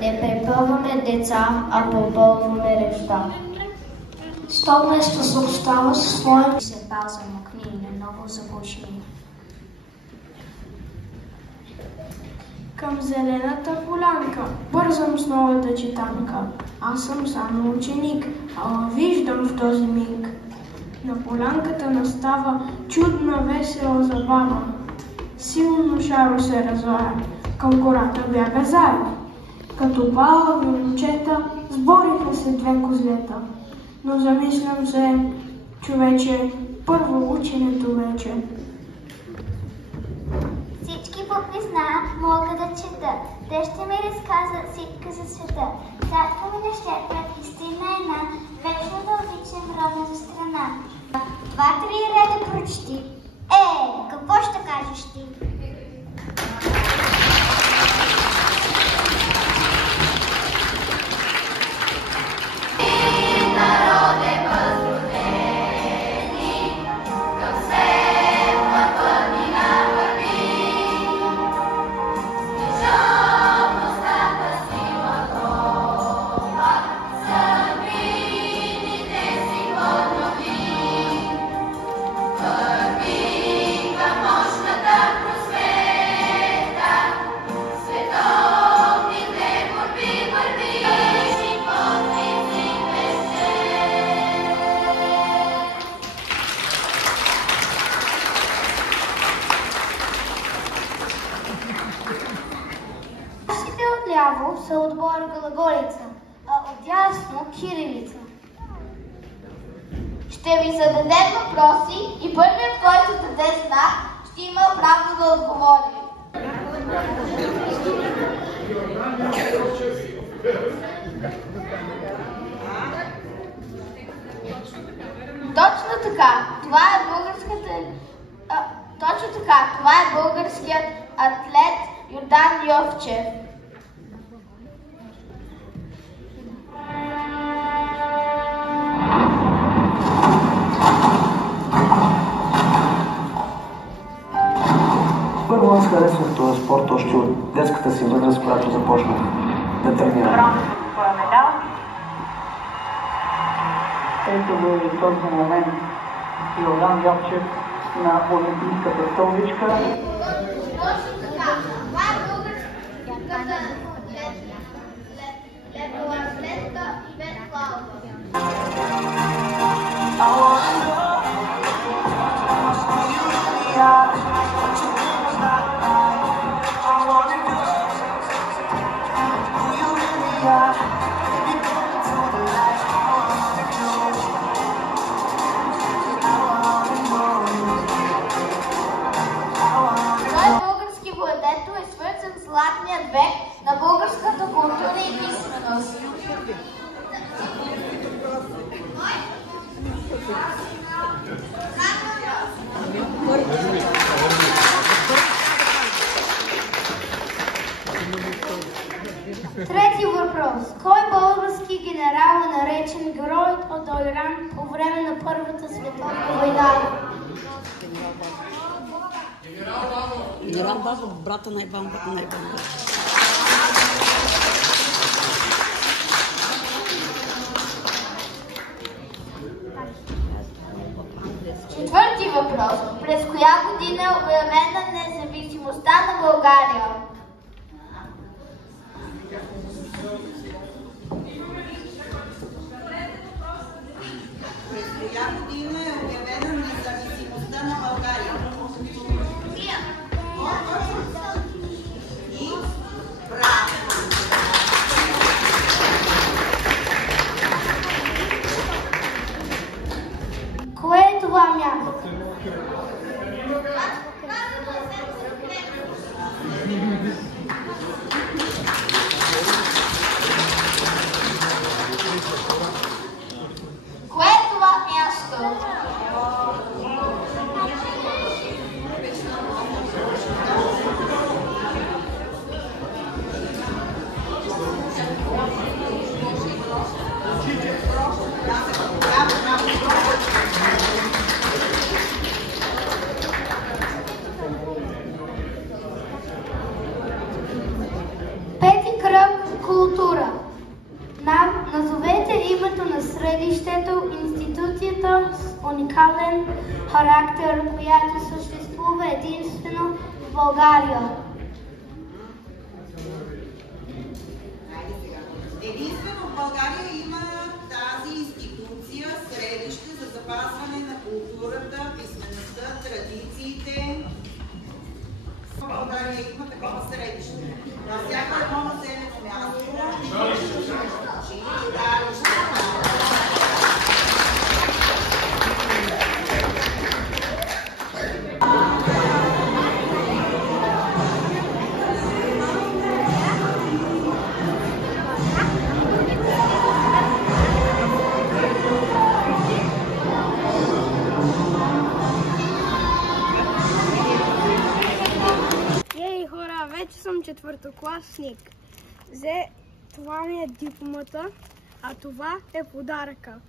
Не препълваме деца, а попълваме речта. Що вместо съобщава своя се пазим книги на ново започни. Към зелената полянка бързам с новата читанка. Аз съм само ученик, ала виждам в този миг. На полянката настава чудна весела забава. Силно шаро се разлая, към гората бяга заедно. Като палави момчета, сбориха се две козлета. Но замислям се, човече, първо ученето вече. Всички букви знаят, мога да чета. Те ще ми разказват всичко за света. Татко ми да шепнат истина една, вечно да обичам родната страна. 2-3 реда прочети. Какво ще кажеш ти? Отляво са отбор глаголица, а отдясно кирилица. Ще ви зададем въпроси и първият, който даде знак, ще има право да отговори. Точно така, това е българският атлет Йордан Йовчев. Първо аз харесвах този спорт още от детската си възраст, когато започнах да тренирам. Ето го и този момент Йордан Йовчев на Олимпийската столичка. Точно така, това е българската лепова атлетка и без плавка. Български владетел е свързан с златният век на българската култура и писменост. Трети въпрос. Кой български генерал е наречен героят от Ойран по време на Първата световна война? Генерал Базов, брата на Иван Базов. Четвърти въпрос. През коя година е обявена независимостта на България? През коя година е обявена независимостта на България? И браво! Кое е това място? Средището институцията с уникален характер, която съществува единствено в България. Единствено в България има тази институция, средище за запазване на културата, писмеността, традициите. В България има такова средище. На всяко едно населено място. Ей, хора, вече съм четвъртокласник. Това ми е дипломата, а това е подаръка.